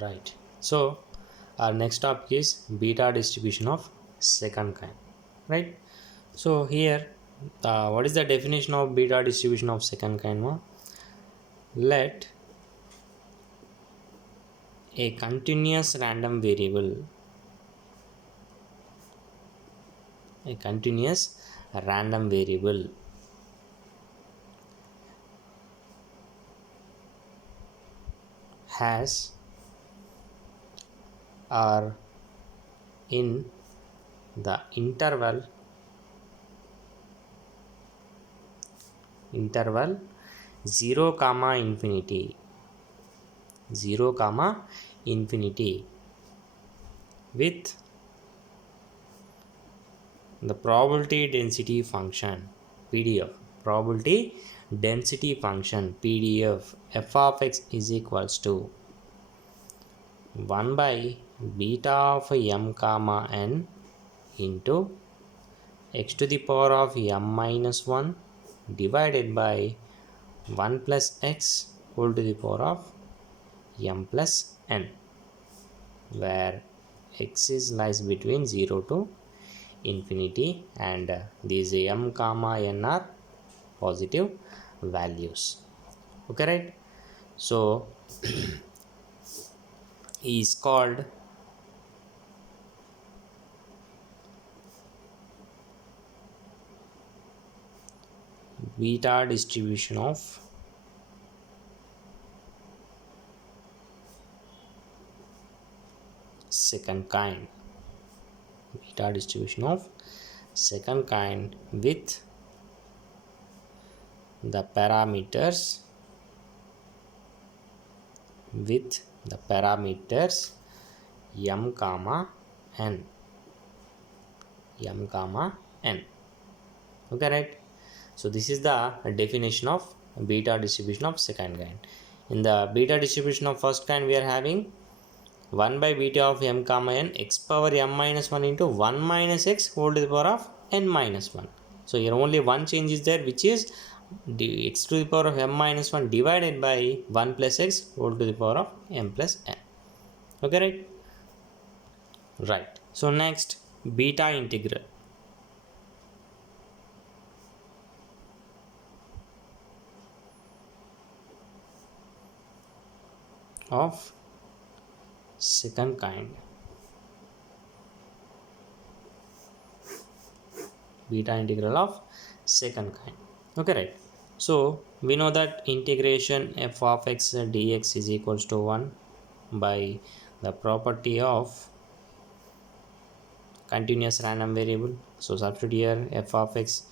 Right. So our next topic is beta distribution of second kind. Right. So here, what is the definition of beta distribution of second kind? Let a continuous random variable, a continuous random variable has or in the interval 0 comma infinity 0 comma infinity with the probability density function PDF, probability density function PDF, f of x is equals to 1 by beta of m comma n into x to the power of m minus 1 divided by 1 plus x whole to the power of m plus n, where x is lies between 0 to infinity and these m comma n are positive values. Okay, right? So is called beta distribution of second kind, beta distribution of second kind with the parameters m comma n, m comma n. Okay, right? So this is the definition of beta distribution of second kind. In the beta distribution of first kind, we are having 1 by beta of m comma n x power m minus 1 into 1 minus x whole to the power of n minus 1. So here only one change is there, which is x to the power of m minus 1 divided by 1 plus x whole to the power of m plus n. Okay, right? Right. So next, beta integral of second kind, beta integral of second kind. Okay, right? So we know that integration f of x dx is equals to 1 by the property of continuous random variable. So substitute here f of x,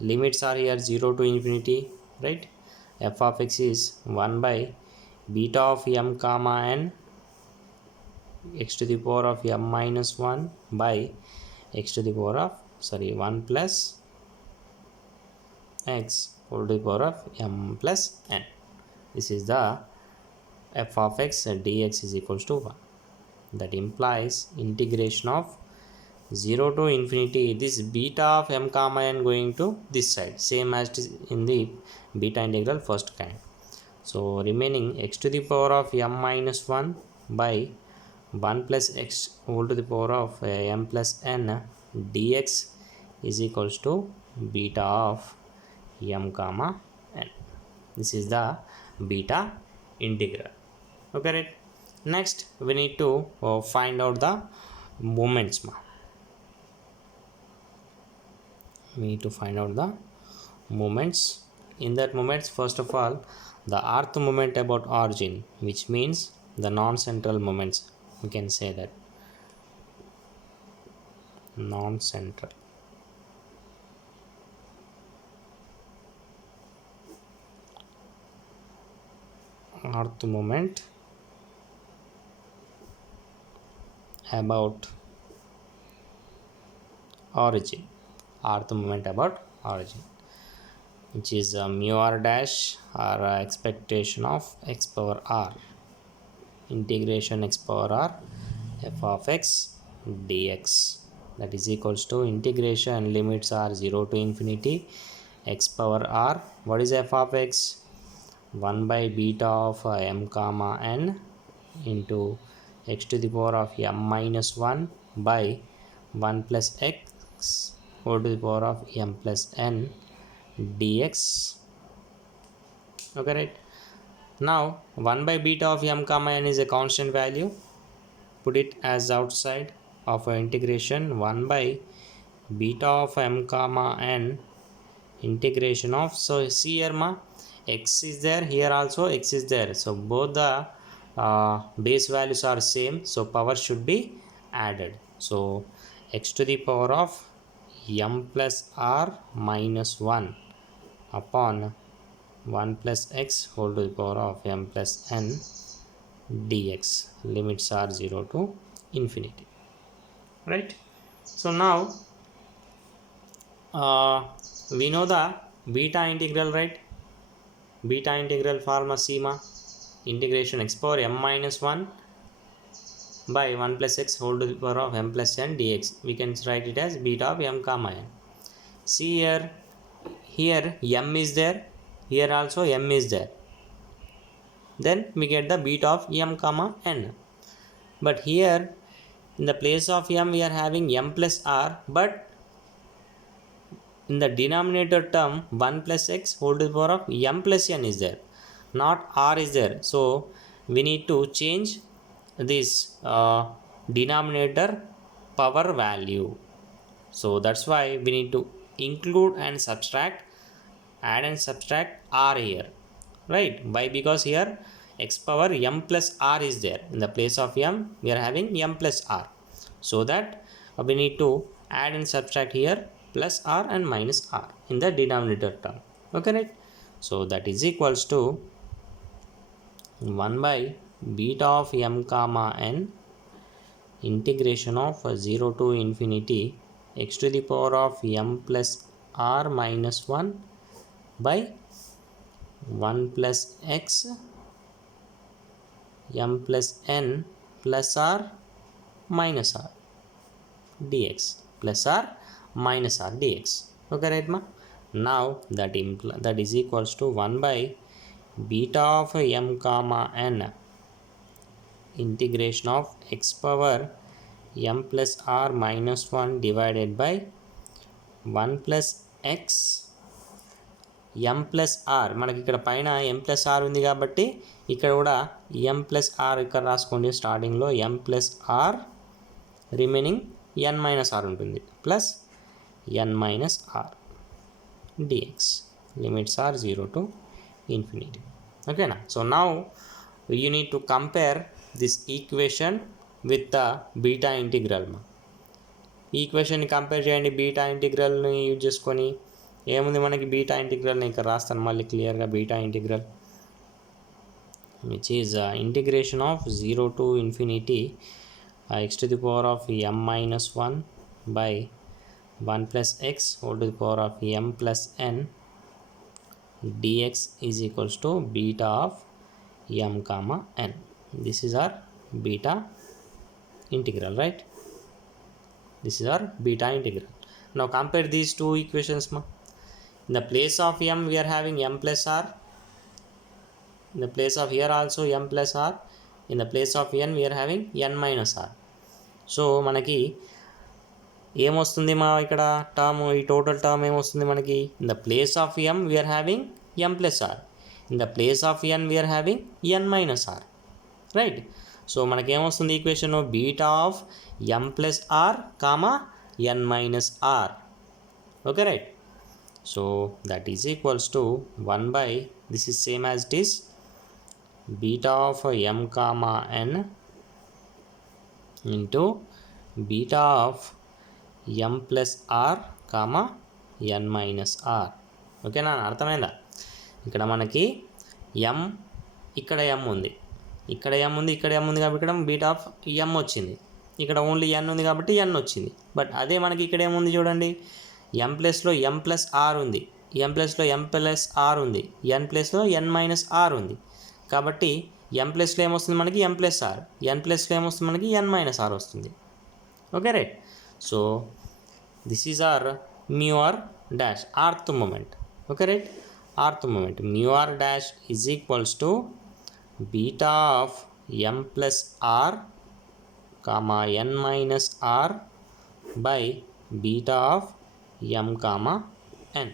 limits are here 0 to infinity, right? F of x is 1 by beta of m comma n x to the power of m minus 1 by x to the power of 1 plus x whole to the power of m plus n. This is the f of x dx is equals to 1. That implies integration of 0 to infinity this beta of m comma n going to this side, same as it is in the beta integral first kind. So remaining x to the power of m minus 1 by 1 plus x whole to the power of m plus n dx is equals to beta of m comma n. This is the beta integral. Okay, right? Next we need to find out the moments. We need to find out the moments. In that moments, first of all, the earth moment about origin, which means the non-central moments, we can say that non-central earth moment about origin, earth moment about origin, which is mu r dash or expectation of x power r integration x power r f of x dx, that is equals to integration limits are 0 to infinity x power r. What is f of x? 1 by beta of m comma n into x to the power of m minus 1 by 1 plus x whole to the power of m plus n dx. Okay, right? Now 1 by beta of m comma n is a constant value. Put it as outside of our integration 1 by beta of m comma n integration of, so see here ma, x is there, here also x is there, so both the base values are same, so power should be added. So x to the power of m plus r minus 1 upon 1 plus x whole to the power of m plus n dx, limits are 0 to infinity, right? So now we know the beta integral, right? Beta integral formula schema, integration x power m minus 1 by 1 plus x whole to the power of m plus n dx. We can write it as beta of m comma n. See here m is there, here also m is there, then we get the beta of m comma n. But here in the place of m we are having m plus r, but in the denominator term 1 plus x whole to the power of m plus n is there, not r is there. So we need to change this denominator power value. So that's why we need to include and subtract, add and subtract r here, right? Why? Because here x power m plus r is there, in the place of m we are having m plus r, so that we need to add and subtract here plus r and minus r in the denominator term. Okay, right? So that is equals to 1 by beta of m comma n integration of 0 to infinity x to the power of m plus r minus 1 by 1 plus x m plus n plus r minus r dx, plus r minus r dx. Okay, right ma? Now that is equals to 1 by beta of m comma n integration of x power m plus r minus 1 divided by 1 plus x m plus r. మనకి ఇక్కడ పైన m plus r ఉంది కాబట్టి ఇక్కడ కూడా m plus r ఇక్కడ రాసుకోండి, స్టార్టింగ్లో m plus r, remaining n minus r ఉంటుంది, plus n minus r dx, limits are 0 to infinity. Okay na? So now you need to compare this equation with the beta integral ma. ఈక్వేషన్ని కంపేర్ చేయండి బీటా ఇంటిగ్రల్ని యూజ్ చేసుకొని. ఏముంది మనకి బీటా ఇంటిగ్రల్ని ఇక్కడ రాస్తాను మళ్ళీ క్లియర్గా. Beta integral which is integration of 0 to infinity x to the power of m minus 1 by 1 plus x whole to the power of m plus n dx is equals to beta of m comma n. This is our beta integral, right? This is our beta integral. Now compare these two equations ma. In the place of m we are having m plus r, in the place of here also m plus r, in the place of n we are having n minus r. So మనకి ఏమొస్తుంది మా ఇక్కడ టర్మ్, ఈ total term ఏమొస్తుంది మనకి, in the place of M we are having M plus R, in the place of N we are having N minus R, right? So మనకేమొస్తుంది equation, beta of M plus R comma N minus are. Okay, right? So that is equals to 1 by, this is same as it is, beta of m comma n into beta of m plus r comma n minus r. ఓకేనా, అర్థమైందా? ఇక్కడ మనకి m, ఇక్కడ m ఉంది, ఇక్కడ m ఉంది, ఇక్కడ m ఉంది కాబట్టి ఇక్కడ బీటా ఆఫ్ m వచ్చింది. ఇక్కడ ఓన్లీ n ఉంది కాబట్టి n వచ్చింది. బట్ అదే మనకి ఇక్కడ ఏముంది చూడండి, m ప్లస్లో m ప్లస్ r ఉంది, m ప్లస్లో m ప్లస్ r ఉంది, n ప్లస్లో n మైనస్ r ఉంది. కాబట్టి m ప్లస్లో ఏమొస్తుంది మనకి m ప్లస్ r, n ప్లస్లో ఏమొస్తుంది మనకి n మైనస్ r వస్తుంది. Okay, right? So this is r mu r dash, rth moment. Okay, right? rth moment mu r dash is equals to beta of m plus r comma n minus r by beta of m comma n,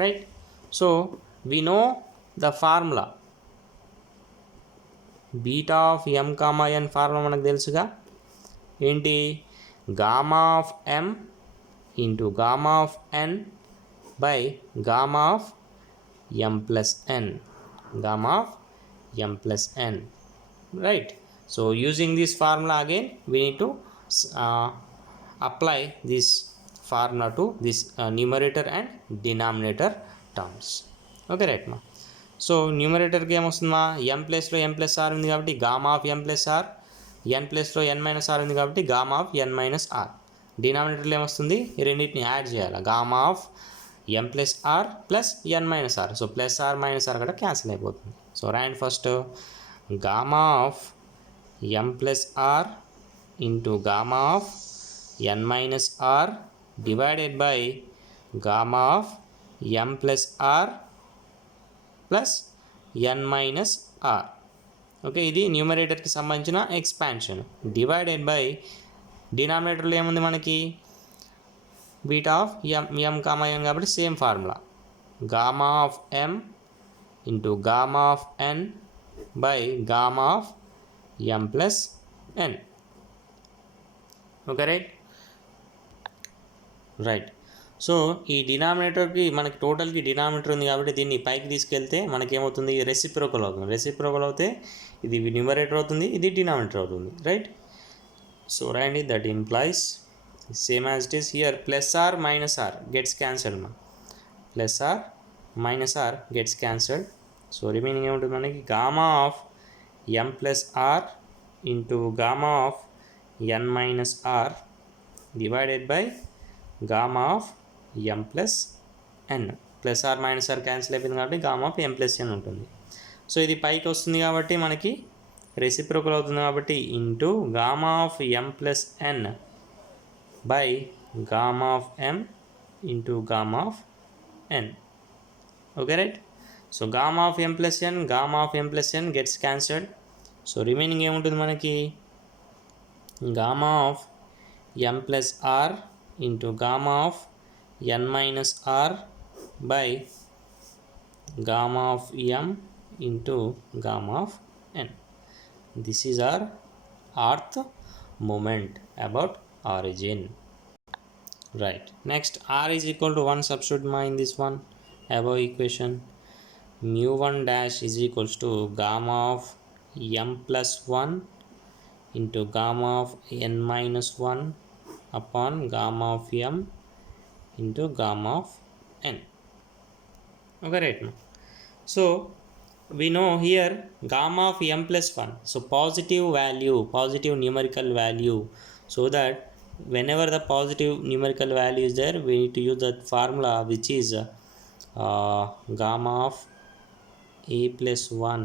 right? So we know the formula beta of m comma n formula మనకు తెలుసుగా, ఏంటి, gamma of m into gamma of n by gamma of m plus n, gamma of m plus n, right? So using this formula again we need to apply this formula to this numerator and denominator terms. Okay, right ma? So numerator ki em ostundma, m place lo m plus r undi kabatti gamma of m plus r, n place lo n minus r undi kabatti gamma of n minus r. denominator lo em ostundi ee renditni add cheyala, gamma of m plus r plus n minus r. So plus r minus r కూడా cancel అయిపోతుంది. So రాయండి first gamma of m plus r into gamma of n minus r divided by gamma of m plus r plus n minus are. Okay, ఇది న్యూమరేటర్కి సంబంధించిన expansion. Divided by డినామినేటర్లో ఏముంది మనకి, beta of m comma n కాబట్టి same formula, gamma of m into gamma of n by gamma of m plus n. Okay, right. So ఈ డినామినేటర్కి మనకి టోటల్కి డినామినేటర్ ఉంది కాబట్టి దీన్ని పైకి తీసుకెళ్తే మనకేమవుతుంది, రెసిప్రోకల్ అవుతుంది. రెసిప్రోకల్ అవుతే ఇది న్యూమరేటర్ అవుతుంది, ఇది డినామినేటర్ అవుతుంది, రైట్? సో రాయండి, that implies same as it is here, plus r minus r gets cancelled ma, plus r minus r gets cancelled. So remaining ఏముంటుంది మనకి, gamma of m plus r into gamma of n minus r divided by gamma of m plus n. plus r minus r cancel అయిపోయింది కాబట్టి gamma of m plus n ఉంటుంది. సో ఇది పైకి వస్తుంది కాబట్టి మనకి రెసిప్రోకల్ అవుతుంది కాబట్టి into gamma of m plus n by gamma of m into gamma of n. Okay, right? So gamma of m plus n, gamma of m plus n gets cancelled. So remaining ఏముంటుంది మనకి, gamma of m plus r into gamma of n minus r by gamma of m into gamma of n. This is our earth moment about origin, right? Next, r is equal to 1, substitute in this one above equation. Mu 1 dash is equals to gamma of m plus 1 into gamma of n minus 1 upon gamma of m into gamma of n. Okay, right? So we know here gamma of m plus 1, so positive value, positive numerical value, so that whenever the positive numerical value is there, we need to use that formula which is gamma of a plus 1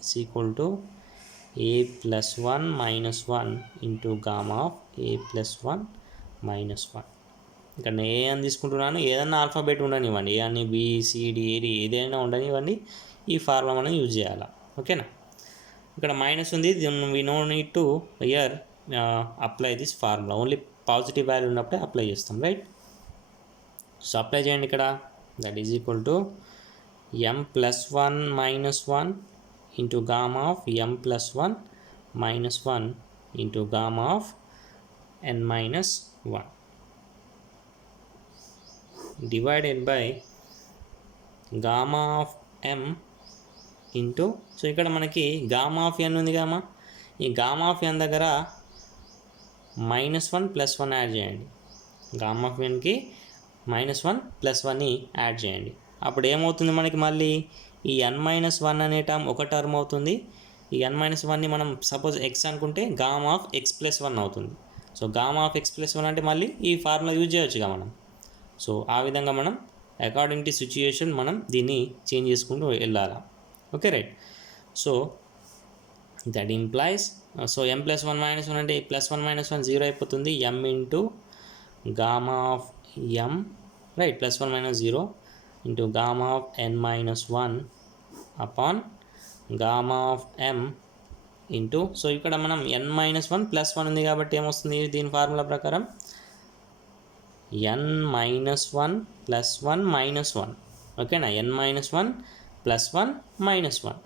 is equal to a plus 1 minus 1 into gamma of a plus 1 minus 1. ఇక్కడ నేను ఏ అని తీసుకుంటున్నాను, ఏదన్నా ఆల్ఫాబెట్ ఉండనివ్వండి, ఏ అని బిసిడి ఏది ఏదైనా ఉండనివ్వండి, ఈ ఫార్ములా మనం యూజ్ చేయాలి. ఓకేనా, ఇక్కడ మైనస్ ఉంది, we know need to here apply this formula, only positive value ఉన్నప్పుడే అప్లై చేస్తాం, రైట్? సో అప్లై చేయండి ఇక్కడ, that is equal to m plus 1 minus 1 into gamma of m plus 1 minus 1 into gamma of n minus 1 divided by gamma of m into, so ఇక్కడ మనకి gamma of n ఉంది గామా, ఈ gamma of n దగ్గర -1 + 1 యాడ్ చేయండి, gamma of nకి -1 + 1ని యాడ్ చేయండి. అప్పుడు ఏమవుతుంది మనకి, మళ్ళీ ఈ n-1 అనే టర్మ్ ఒక టర్మ్ అవుతుంది. ఈ n-1ని మనం సపోజ్ x అనుకుంటే గామా ఆఫ్ x + 1 అవుతుంది. సో గామా ఆఫ్ x + 1 అంటే మళ్ళీ ఈ ఫార్ములా యూజ్ చేయొచ్చుగా మనం. సో ఆ విధంగా మనం అకార్డింగ్ టు సిచ్యుయేషన్ మనం దీన్ని చేంజ్ చేసుకుంటూ వెళ్ళాలి. Okay, right? So that implies, so m + 1 - 1 అంటే +1 - 1 0 అయిపోతుంది, m into gamma of m, right, +1 - 0 into gamma of n minus 1 upon gamma of m into, so ఇక్కడ మనం n-1 + 1 ఉంది కాబట్టి ఏమొస్తుంది దీని ఫార్ములా ప్రకారం n-1 + 1 - 1, ఓకేనా, n-1 + 1 - 1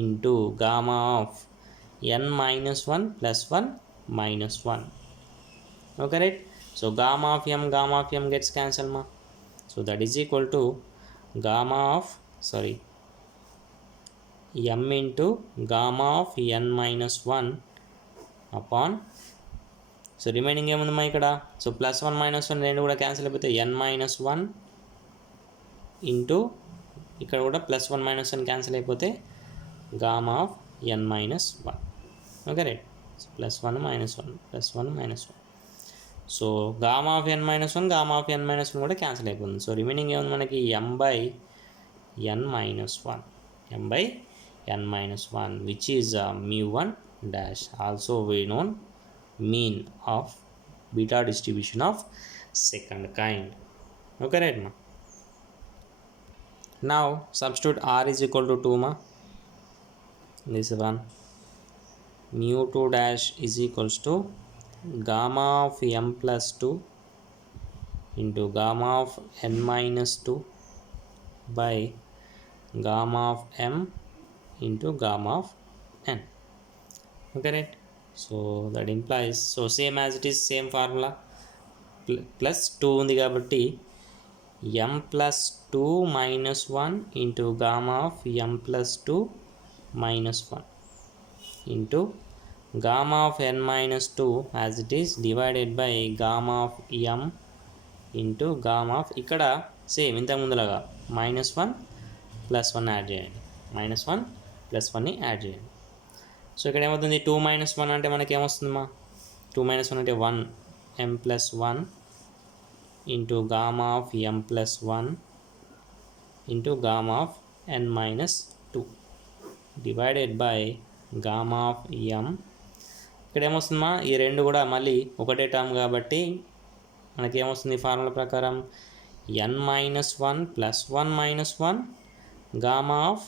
into gamma of n-1 + 1 - 1, okay, right? So gamma of m gets cancelled ma, so that is equal to gamma of m into gamma of n-1 upon, so remaining ఏముందమ్మా ఇక్కడ, సో +1 - 1 రెండు కూడా క్యాన్సిల్ అయిపోతే n-1 ఇంటూ ఇక్కడ కూడా +1 - 1 క్యాన్సిల్ అయిపోతే gamma of n-1, okay right. So +1 - 1 +1 - 1, so gamma of n-1 gamma of n-1 కూడా cancel అయిపోతుంది. సో రిమైనింగ్ ఏముంది మనకి m/n-1 which is mu1 dash, also we known mean of beta distribution of second kind, okay right ma. Now substitute r is equal to 2 ma, this one mu2 dash is equals to gamma of m plus 2 into gamma of n minus 2 by gamma of m into gamma of n, okay right. So that implies, so same as it is, same formula, plus 2 ఉంది కాబట్టి m plus 2 minus 1 into gamma of m plus 2 minus 1 into gamma of n minus 2 as it is divided by gamma of m into gamma of, ఇక్కడ సేమ్ ఇంత ముందులాగా -1 + 1 యాడ్ చేయండి, -1 + 1ని యాడ్ చేయండి. సో ఇక్కడ ఏమవుతుంది 2 - 1 అంటే మనకి ఏమొస్తుందమ్మా, 2 - 1 అంటే 1 m plus 1 into gamma of m plus 1 into gamma of n minus 2 divided by gamma of m. ఇక్కడ ఏమొస్తుందమ్మా, ఈ రెండు కూడా మళ్ళీ ఒకటే టర్మ్ కాబట్టి మనకి ఏమొస్తుంది ఫార్ములా ప్రకారం n-1 + 1 - 1 gamma of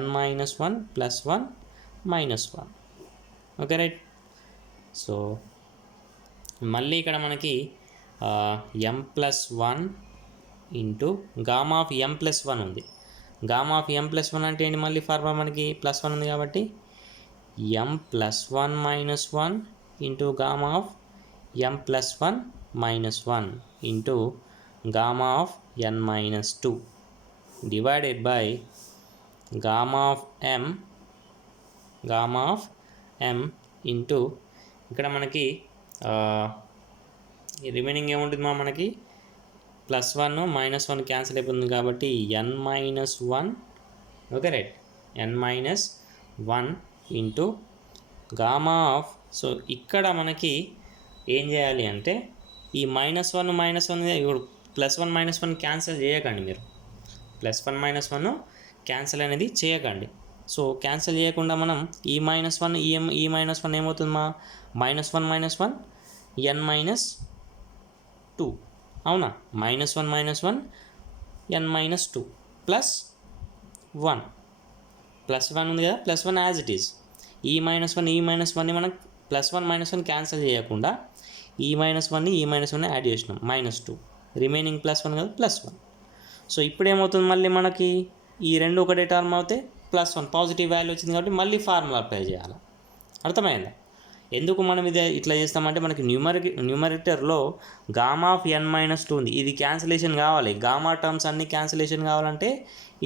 n-1 + 1 - 1, okay right. So మళ్ళీ ఇక్కడ మనకి m plus 1 into gamma of m plus 1 ఉంది. గామా ఆఫ్ m plus 1 అంటే ఏంటి, మళ్ళీ ఫార్ములా మనకి +1 ఉంది కాబట్టి m plus 1 minus 1 into gamma of m plus 1 minus 1 into gamma of n minus 2 divided by gamma of m into, ఇక్కడ మనకి రిమైనింగ్ ఏముంటుంది మనకి +1 -1 క్యాన్సిల్ అయిపోతుంది కాబట్టి n-1, okay right, n-1 into gamma of, so ఇక్కడ మనకి ఏం చేయాలి అంటే ఈ -1 ఇప్పుడు +1 - 1 క్యాన్సిల్ చేయకండి మీరు, +1 - 1 క్యాన్సిల్ అనేది చేయకండి. సో క్యాన్సిల్ చేయకుండా మనం ఈ -1 ఈ -1 ఏమవుతుందమ్మా, -1 - 1 n-2, అవునా, -1 - 1 n-2 ప్లస్ 1 ఉంది కదా, +1 యాజ్ ఇట్ ఈస్. ఈ -1ని మనం +1 - 1 క్యాన్సిల్ చేయకుండా ఈ -1ని యాడ్ చేసినాం, -2, రిమైనింగ్ +1 కదా, +1. సో ఇప్పుడు ఏమవుతుంది, మళ్ళీ మనకి ఈ రెండు ఒకటే టర్మ్ అవుతే +1 పాజిటివ్ వాల్యూ వచ్చింది కాబట్టి మళ్ళీ ఫార్ములా అప్లై చేయాలి. అర్థమైందా? ఎందుకు మనం ఇది ఇట్లా చేస్తామంటే మనకి న్యూమరేటర్లో గామా ఆఫ్ n-2 ఉంది, ఇది క్యాన్సిలేషన్ కావాలి. గామా టర్మ్స్ అన్నీ క్యాన్సిలేషన్ కావాలంటే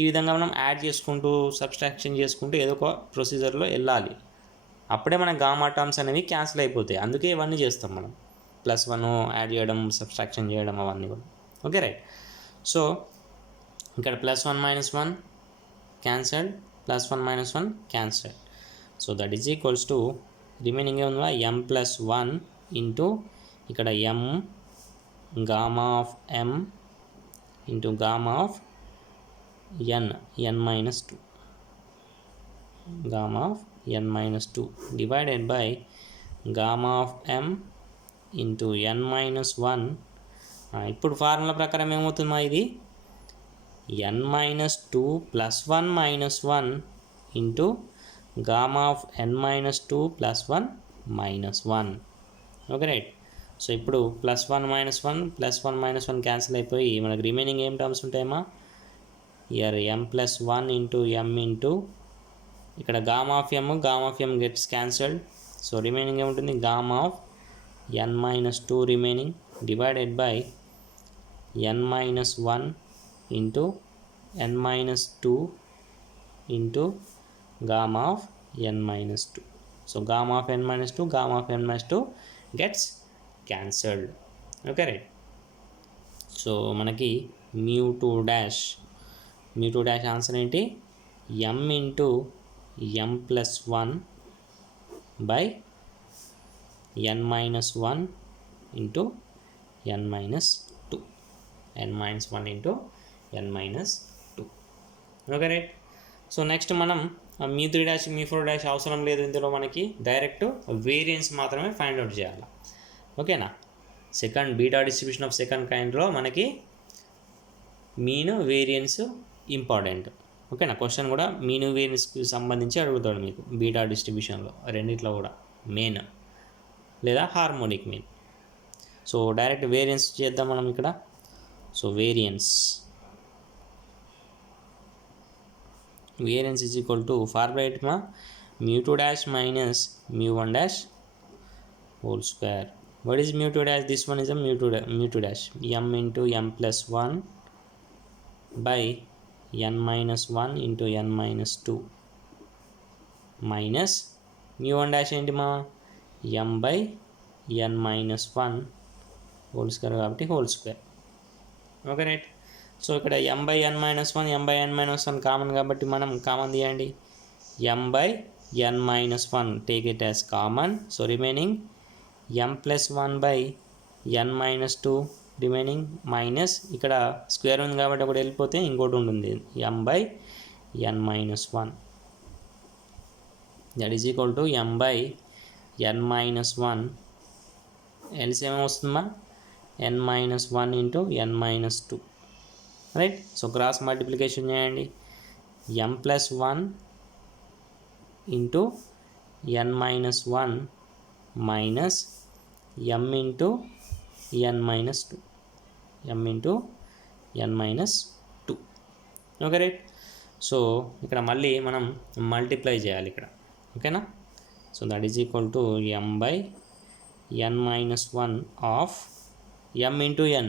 ఈ విధంగా మనం యాడ్ చేసుకుంటూ సబ్స్ట్రాక్షన్ చేసుకుంటూ ఏదో ఒక ప్రొసీజర్లో వెళ్ళాలి, అప్పుడే మన గామా టర్మ్స్ అనేవి క్యాన్సిల్ అయిపోతాయి. అందుకే ఇవన్నీ చేస్తాం మనం, +1 యాడ్ చేయడం, సబ్స్ట్రాక్షన్ చేయడం, అవన్నీ కూడా, ఓకే రైట్. సో ఇక్కడ +1 - 1 cancelled, +1 - 1 cancelled. So that is equals to remaining ఏముందా m plus 1 ఇంటూ ఇక్కడ m gamma of m into gamma of n-2, gamma of n-2 divided by gamma of m into n-1. ఇప్పుడు ఫార్ములా ప్రకారం ఏమవుతుందా, ఇది n-2 + 1 - 1 into gamma of n minus 2 plus 1 minus 1. Okay right. So ఇప్పుడు plus 1 minus 1 plus 1 minus 1 cancel అయిపోయి మనకు remaining ఏం terms ఉంటాయమ్మా, here m plus 1 into m into ఇక్కడ gamma of m gets cancelled. So remaining ఏముంటుంది, gamma of n minus 2 remaining divided by n minus 1 into n minus 2 into gamma of n minus 2. So gamma of n minus 2, gamma of n minus 2 gets cancelled. Okay, right. So మనకి mu2 dash answer ఏంటి, m into m plus 1 by n minus 1 into n minus 2. n minus 1 into n minus 2. Okay right. So next మనం మీ3 dash మీ4 dash అవసరం లేదు, ఇందులో మనకి direct variance మాత్రమే ఫైండ్ అవుట్ చేయాలి. ఓకేనా. Second beta distribution of second కైండ్లో మనకి మీన్ వేరియన్స్ ఇంపార్టెంట్. ఓకేనా. క్వశ్చన్ కూడా మీన్ వేరియన్స్కి సంబంధించి అడుగుతాడు మీకు బీటా డిస్ట్రిబ్యూషన్లో, రెండిట్లో కూడా మెయిన్ లేదా harmonic mean. So direct variance చేద్దాం మనం ఇక్కడ. So variance is equal to formula mu2 dash minus mu1 dash whole square. What is mu2 dash? This one is a mu2 dash m into m plus 1 by n minus 1 into n minus 2 minus mu1 dash ఏంటి మా m by n minus 1 whole square కాబట్టి whole square. Okay right. So ఇక్కడ m by n minus 1 m by n minus 1 కామన్ కాబట్టి మనం కామన్ తీయండి, m by n minus 1 take it as common. So remaining m plus 1 by n minus 2 remaining minus ఇక్కడ స్క్వేర్ ఉంది కాబట్టి ఒకటి వెళ్ళిపోతే ఇంకోటి ఉంటుంది m by n minus 1 that is equal to m by n minus 1 ఎల్సిఎం వస్తుందా, n minus 1 into n minus 2 right. So cross multiplication చేయండి, m plus 1 into n minus 1 minus m into n minus 2 m into n minus 2. Okay right. So ఇక్కడ మళ్ళీ మనం మల్టిప్లై చేయాలి ఇక్కడ. ఓకేనా. So that is equal to m by n minus 1 of m into n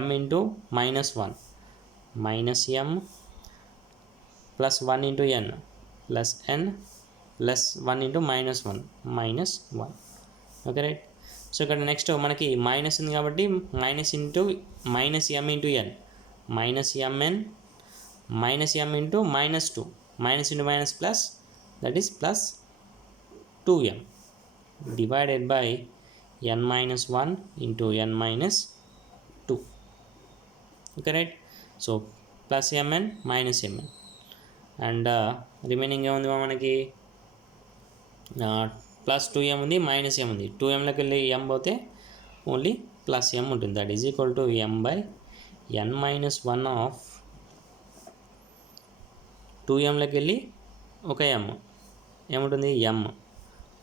m into minus 1 minus m plus 1 into n plus n plus 1 into minus 1 minus 1. Okay right. So ఇక్కడ నెక్స్ట్ మనకి మైనస్ ఉంది కాబట్టి minus into minus m into n minus mn minus m into minus 2 minus into minus plus that is plus 2m divided by n minus 1 into n minus 2. Okay right. So plus mn minus mn and remaining ఏముంది మనకి plus 2m ఉంది minus m ఉంది, 2mలోకి వెళ్ళి m పోతే only plus m ఉంటుంది. That is equal to m by n minus 1 of 2mలోకి వెళ్ళి ఒక m ఏముంటుంది m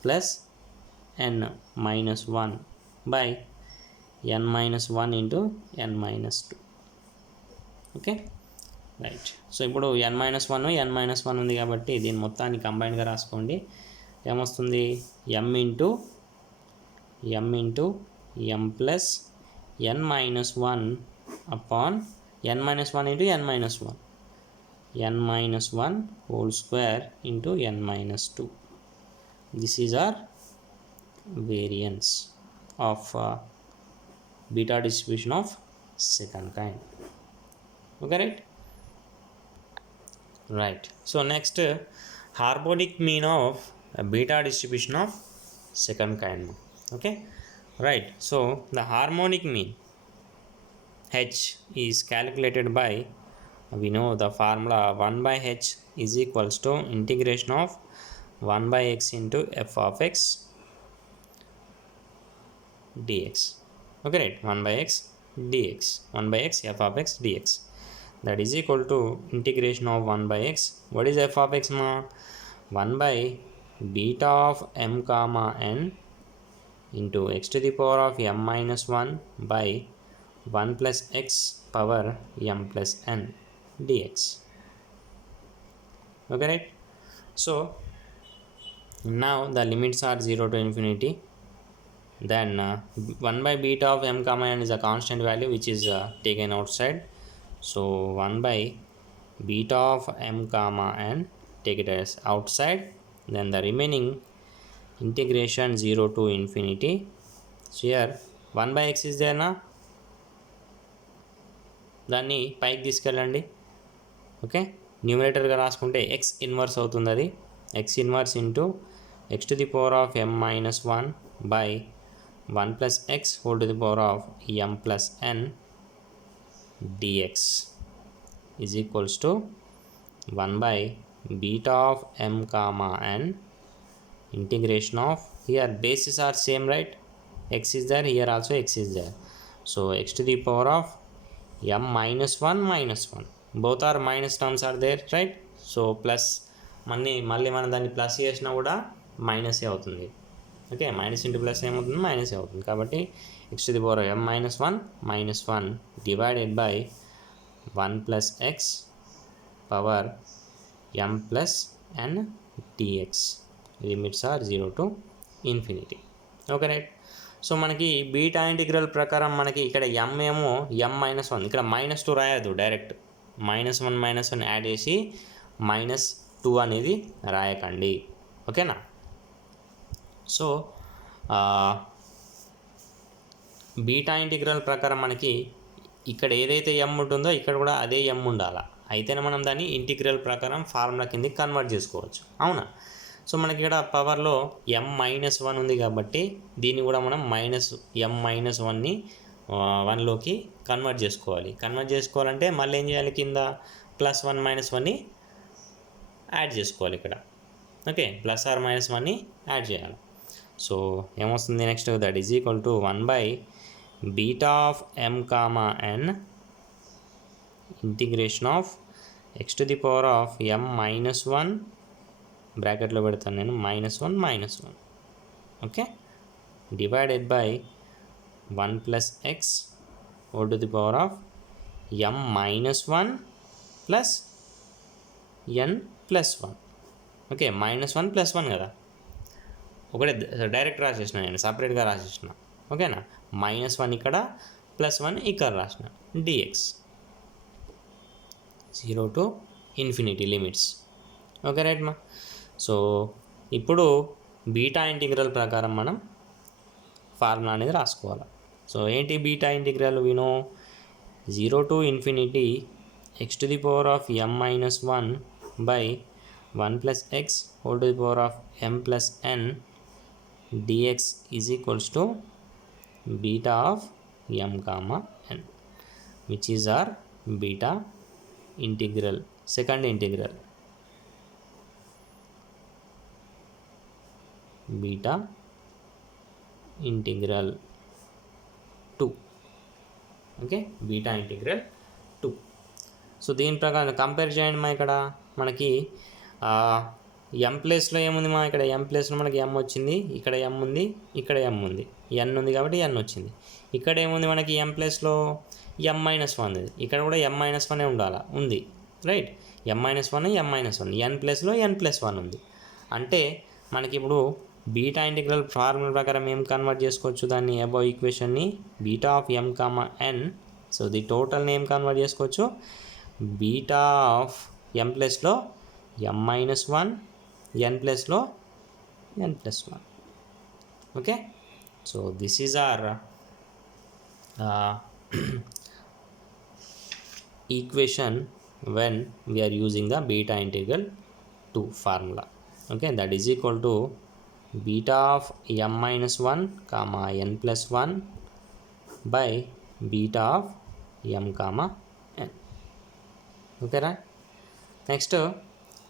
plus n minus 1 by n minus 1 into n minus 2. Okay right. So ఇప్పుడు n minus 1 n minus 1 ఉంది కాబట్టి దీని మొత్తాన్ని కంబైన్డ్గా రాసుకోండి. ఏమొస్తుంది, m into m plus n minus 1 upon n minus 1 into n minus 1 n minus 1 whole square into n minus 2. This is our variance of beta distribution of second kind. Okay right. So next harmonic mean of beta distribution of second kind. Okay right. So the harmonic mean h is calculated by, we know the formula 1 by h is equals to integration of 1 by x into f of x dx. Okay right. 1 by x dx, 1 by x f of x dx. that is equal to integration of 1 by x. What is f of x ma? 1 by beta of m comma n into x to the power of m minus 1 by 1 plus x power m plus n dx. Okay, right? So now the limits are 0 to infinity. Then 1 by beta of m comma n is a constant value which is taken outside. So 1 by beta of m comma n, take it as outside. Then the remaining integration 0 to infinity. So here 1 by x is there na, దాన్ని పైకి తీసుకెళ్ళండి. ఓకే, న్యూమరేటర్గా రాసుకుంటే X inverse అవుతుంది. అది x inverse into x to the power of m minus 1 by 1 plus x whole to the power of M plus n dx is equals to 1 by beta of m comma n integration of, here bases are same, right? X is there, here also x is there. So x to the power of m minus 1 minus 1, both are minus terms are there, right? So plus మళ్ళీ మనం దాన్ని ప్లస్ చేసినా కూడా మైనసే అవుతుంది. Okay, minus into plus ఏమవుతుంది, మైనసే అవుతుంది. కాబట్టి x to the power of m minus 1 divided by 1 plus x power m plus n dx. Limits are 0 to infinity. Okay, right? So మనకి బీటా ఇంటిగ్రల్ ప్రకారం మనకి ఇక్కడ m ఏమో m మైనస్ 1, ఇక్కడ మైనస్ 2 రాయద్దు, డైరెక్ట్ మైనస్ 1 యాడ్ చేసి minus 2 అనేది రాయకండి. ఓకేనా? సో బీటా ఇంటిగ్రల్ ప్రకారం మనకి ఇక్కడ ఏదైతే m ఉంటుందో ఇక్కడ కూడా అదే m ఉండాలి. అయితేనే మనం దాన్ని ఇంటిగ్రల్ ప్రకారం ఫార్ములా కిందకి కన్వర్ట్ చేసుకోవచ్చు. అవునా? సో మనకి ఇక్కడ పవర్లో m మైనస్ 1 ఉంది కాబట్టి దీన్ని కూడా మనం m మైనస్ 1ని 1లోకి కన్వర్ట్ చేసుకోవాలి. కన్వర్ట్ చేసుకోవాలంటే మళ్ళీ ఏం చేయాలి, కింద ప్లస్ 1 మైనస్ 1ని యాడ్ చేసుకోవాలి ఇక్కడ. ఓకే, ప్లస్ ఆర్ మైనస్ 1ని యాడ్ చేయాలి. సో ఏమొస్తుంది next, that is equal to 1 by beta of m comma n integration of x to the power of m minus 1, బ్రాకెట్లో పెడతాను నేను, -1 okay, divided by 1 plus x whole to the power of m minus 1 plus n plus 1. ఓకే, -1 plus 1 కదా, ఒకటే డైరెక్ట్ రాసేసిన, నేను సపరేట్గా రాసేసిన. ఓకేనా? -1 ఇక్కడ, +1 ఇక్కడ రాసిన, dx 0 to infinity limits. Okay, right మా? సో ఇప్పుడు బీటా ఇంటిగ్రల్ ప్రకారం మనం ఫార్ములా అనేది రాసుకోవాలి. సో ఏంటి బీటా ఇంటిగ్రల్? వినో 0 to infinity x to the power of m minus 1 by 1 plus x whole to the power of m plus n dx is equals to beta of m comma n, which is our beta integral, second integral, beta integral 2. Okay, beta integral 2. సో దీని ప్రకారం కంపేర్ చేయండి మా. ఇక్కడ మనకి m ప్లేస్లో ఏముంది మా? ఇక్కడ m ప్లేస్లో మనకి m వచ్చింది, ఇక్కడ m ఉంది, ఇక్కడ m ఉంది, n ఉంది కాబట్టి n వచ్చింది. ఇక్కడ ఏముంది మనకి m ప్లేస్లో? m మైనస్ 1 ఉంది, ఇక్కడ కూడా m మైనస్ 1 ఉంది, right? m minus 1, m minus 1, n ప్లేస్లో n ప్లస్ 1 ఉంది. అంటే మనకి ఇప్పుడు బీటా ఇంటిగ్రల్ ఫార్ములా ప్రకారం ఏం కన్వర్ట్ చేసుకోవచ్చు దాన్ని, అబౌవ్ ఈక్వేషన్ని beta of m comma n. So the టోటల్ని ఏం కన్వర్ట్ చేసుకోవచ్చు, బీటా ఆఫ్ m ప్లస్లో m మైనస్ 1, n ప్లస్లో n plus 1. Okay, so this is our equation when we are using the beta integral 2 formula. Okay, that is equal to beta of m minus 1 comma n plus 1 by beta of m comma n. Okay, right? Next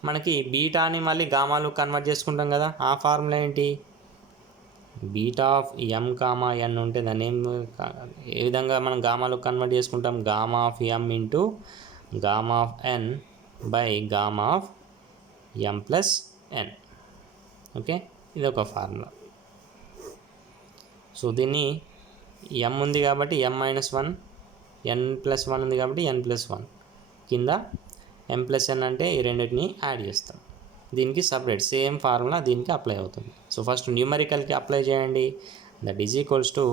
మనకి బీటాని మళ్ళీ గామాలు కన్వర్ట్ చేసుకుంటాం కదా, ఆ ఫార్ములా ఏంటి? Beta of m comma n ఉంటే దాన్ని ఏ విధంగా మనం గామాలు కన్వర్ట్ చేసుకుంటాం? Gamma of m into gamma of n by gamma of m plus n. Okay, ఇది ఒక ఫార్ములా. సో దీన్ని m ఉంది కాబట్టి m మైనస్ 1, n ప్లస్ 1 ఉంది కాబట్టి n ప్లస్ 1, కింద m ప్లస్ n అంటే ఈ రెండింటిని యాడ్ చేస్తాం. దీనికి సపరేట్ సేమ్ ఫార్ములా దీనికి అప్లై అవుతుంది. సో ఫస్ట్ న్యూమరికల్కి అప్లై చేయండి. That is equals to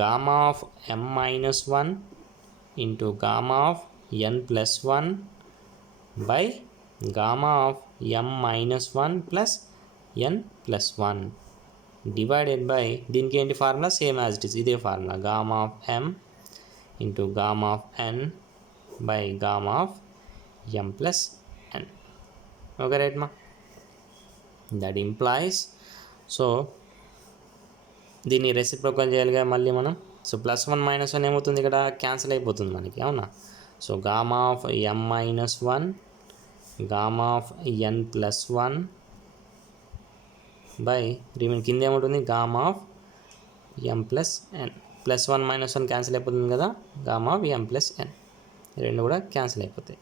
gamma of m minus 1 into gamma of n plus 1 by gamma of m minus 1 plus n plus 1 divided by దీనికి ఏంటి formula same as it is, ఇదే formula gamma of m into gamma of n by gamma of m plus n. Okay right మా, that implies. So దీన్ని రెసిప్రోకల్ చేయాలిగా మళ్ళీ మనం. So plus 1 minus 1 ఏమవుతుంది, ఇక్కడ క్యాన్సిల్ అయిపోతుంది మనకి, అవునా. So gamma of m minus 1 gamma of n plus 1 by remain కింద ఏముంటుంది gamma of m plus n. Plus 1 minus 1 క్యాన్సిల్ అయిపోతుంది కదా, gamma of m plus n రెండు కూడా క్యాన్సిల్ అయిపోతాయి.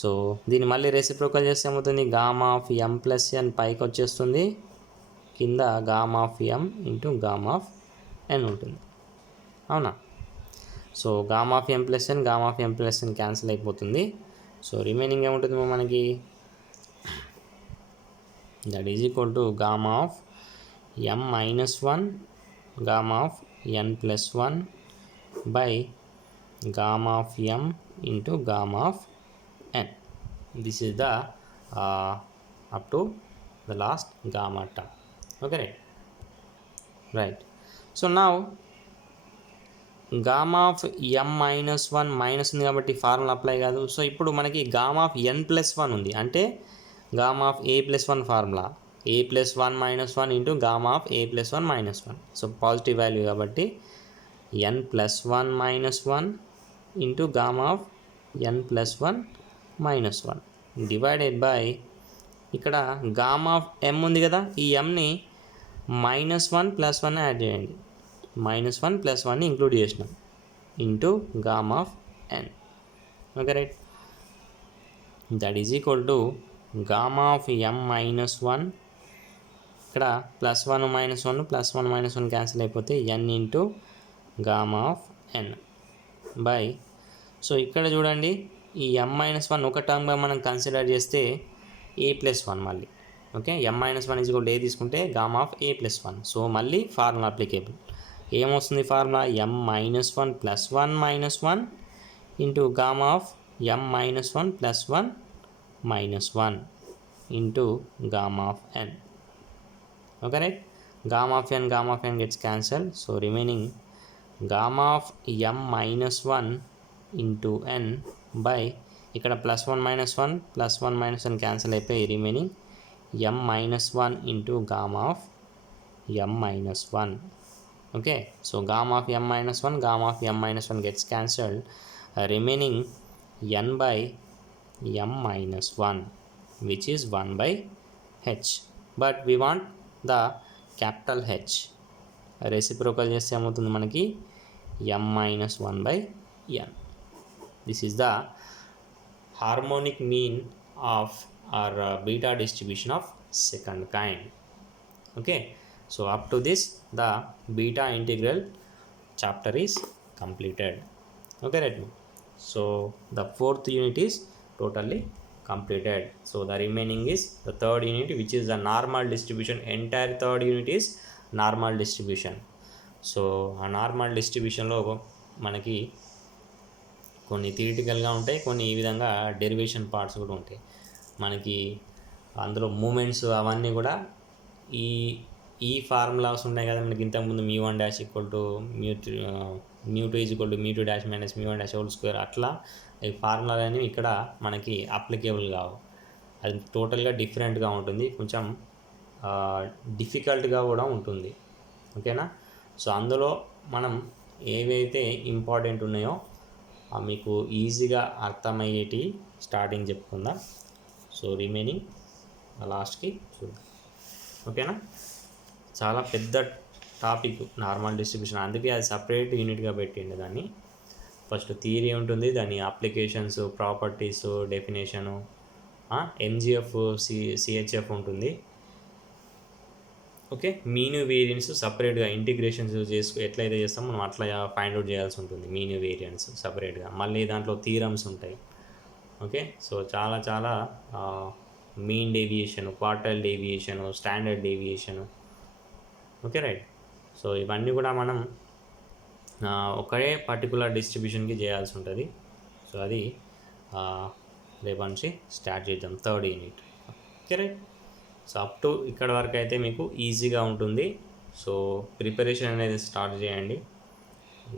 సో దీన్ని మళ్ళీ రెసిప్రోకల్ చేస్తే ఏమవుతుంది, gamma of m plus n పైకి వచ్చేస్తుంది, కింద gamma of m into gamma of n ఉంటుంది, అవునా. So gamma of m plus n gamma of m plus n cancel అయిపోతుంది. సో రిమైనింగ్ ఏముంటుంది మనకి, that is equal to gamma of m minus 1 gamma of n plus 1 by gamma of m into gamma of n. This is the up to the last gamma term. Okay right. So now gamma of m minus 1 మైనస్ ఉంది కాబట్టి formula apply కాదు. సో ఇప్పుడు మనకి gamma of n plus 1 ఉంది అంటే gamma of a plus 1 formula a plus 1 minus 1 into gamma of a plus 1 minus 1. So positive value కాబట్టి n plus 1 minus 1 into gamma of n plus 1 minus 1 divided by ఇక్కడ gamma of m ఉంది కదా, ఈ mని మైనస్ 1 plus 1 యాడ్ చేయండి, మైనస్ 1 ప్లస్ 1ని ఇంక్లూడ్ చేసినాం into gamma of n. Okay right, that is equal to gamma of m minus 1, ఇక్కడ ప్లస్ 1 మైనస్ 1 ప్లస్ 1 మైనస్ 1 క్యాన్సిల్ అయిపోతే n into gamma of n by. So ఇక్కడ చూడండి ఈ m మైనస్ 1 ఒక టర్మ్గా మనం కన్సిడర్ చేస్తే a ప్లస్ 1 మళ్ళీ. Okay, m minus 1 is a తీసుకుంటే gamma of a plus 1. So మళ్ళీ ఫార్ములా అప్లికేబుల్. ఏమొస్తుంది formula, m minus 1 plus 1 minus 1 into gamma of m minus 1 plus 1 minus 1 into gamma of n. Okay right, gamma of n gets cancel. So remaining gamma of m minus 1 into n by ఇక్కడ plus 1 minus 1 plus 1 minus 1 cancel అయిపోయి remaining m minus 1 into gamma of m minus 1. Okay, so gamma of m minus 1 gamma of m minus 1 gets cancelled, remaining n by m minus 1 which is 1 by h. But we want the capital h. Reciprocal చేస్తే ఏమవుతుంది మనకి m minus 1 by n. This is the harmonic mean of r beta distribution of second kind. Okay, so up to this the beta integral chapter is completed. Okay right, so the fourth unit is totally completed. So the remaining is the third unit, which is the normal distribution. Entire third unit is normal distribution. So a normal distribution లో మనకి కొన్ని థియరిటికల్గా ఉంటాయి, కొన్ని ఈ విధంగా derivation parts కూడా ఉంటాయి మనకి. అందులో మూమెంట్స్ అవన్నీ కూడా ఈ ఫార్ములాస్ ఉన్నాయి కదా మనకి ఇంతకుముందు μ1 dash equal to μ2 is equal to μ2 dash minus μ1 dash whole square. అట్లా ఈ ఫార్ములాలు అనేవి ఇక్కడ మనకి అప్లికేబుల్ కావు. అది టోటల్గా డిఫరెంట్గా ఉంటుంది, కొంచెం డిఫికల్ట్గా కూడా ఉంటుంది. ఓకేనా, సో అందులో మనం ఏవైతే ఇంపార్టెంట్ ఉన్నాయో మీకు ఈజీగా అర్థమయ్యేటి స్టార్టింగ్ చెప్పుకుందాం. సో రిమైనింగ్ లాస్ట్కి చూద్దాం. ఓకేనా, చాలా పెద్ద టాపిక్ నార్మల్ డిస్ట్రిబ్యూషన్, అందుకే అది సపరేట్ యూనిట్గా పెట్టిండు దాన్ని. ఫస్ట్ థియరీ ఉంటుంది, దాని applications, properties, definition, MGF, CHF ఉంటుంది. ఓకే, మీన్ వేరియన్స్ సపరేట్గా ఇంటిగ్రేషన్స్ ఎట్లయితే చేస్తామో మనం అట్లా ఫైండ్ అవుట్ చేయాల్సి ఉంటుంది. మీన్ వేరియన్స్ సపరేట్గా, మళ్ళీ దాంట్లో థీరమ్స్ ఉంటాయి. ఓకే, సో చాలా చాలా mean deviation, quartile deviation, standard deviation. Okay right. So ఇవన్నీ కూడా మనం ఒకే పర్టికులర్ డిస్ట్రిబ్యూషన్కి చేయాల్సి ఉంటుంది. సో అది రేపు నుంచి స్టార్ట్ చేద్దాం, third unit. Okay right. So up to ఇక్కడ వరకు అయితే మీకు ఈజీగా ఉంటుంది. సో ప్రిపరేషన్ అనేది స్టార్ట్ చేయండి.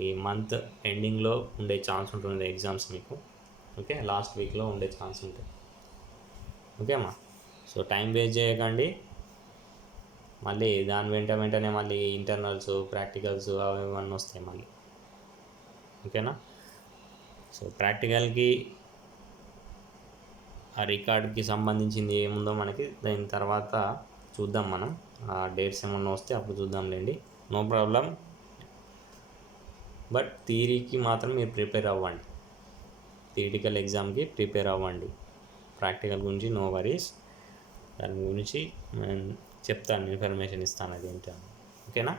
ఈ మంత్ ఎండింగ్లో ఉండే ఛాన్స్ ఉంటుంది ఎగ్జామ్స్ మీకు. ఓకే, లాస్ట్ వీక్లో ఉండే ఛాన్స్ ఉంటుంది. ఓకే అమ్మా. సో టైం వేస్ట్ చేయకండి. మళ్ళీ దాని వెంటనే మళ్ళీ ఇంటర్నల్స్, ప్రాక్టికల్స్ అవి ఇవన్నీ వస్తాయి మళ్ళీ. ఓకేనా. సో ప్రాక్టికల్కి ఆ రికార్డ్కి సంబంధించింది ఏముందో మనకి దాని తర్వాత చూద్దాం మనం. ఆ డేట్స్ ఏమన్నా వస్తే అప్పుడు చూద్దాంలేండి, నో ప్రాబ్లం. బట్ థియరీకి మాత్రం మీరు ప్రిపేర్ అవ్వండి, థియరిటికల్ ఎగ్జామ్కి ప్రిపేర్ అవ్వండి. ప్రాక్టికల్ గురించి నో వరీస్, దాని గురించి నేను చెప్తాను, ఇన్ఫర్మేషన్ ఇస్తాను అది ఏంటో. ఓకేనా.